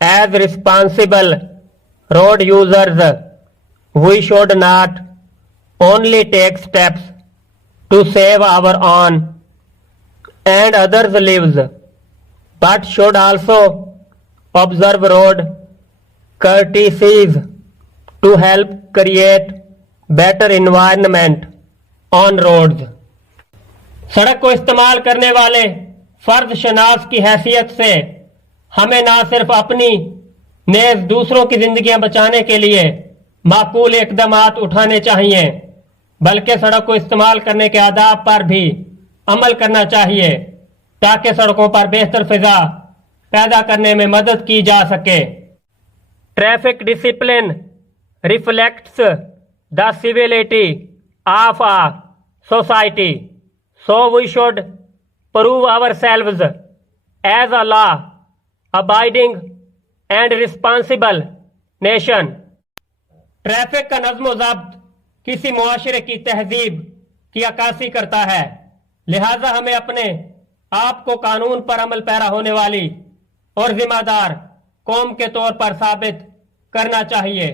As responsible road users, we should not only take steps to save our own and others' lives, but should also observe road courtesies to help create better environment on roads. सड़क को इस्तेमाल करने वाले फर्ज शनास की हैसियत से हमें ना सिर्फ अपनी नेज दूसरों की जिंदगियां बचाने के लिए माकूल इकदामात उठाने चाहिए, बल्कि सड़क को इस्तेमाल करने के आदाब पर भी अमल करना चाहिए ताकि सड़कों पर बेहतर फिजा पैदा करने में मदद की जा सके. Traffic discipline reflects the civility of a society, so we should prove ourselves as a law abiding and responsible nation. Traffic का नज्म ज़ब्त किसी मुआशरे की तहजीब की अक्कासी करता है, लिहाजा हमें अपने आप को कानून पर अमल पैरा होने वाली और जिम्मेदार कौम के तौर पर साबित करना चाहिए.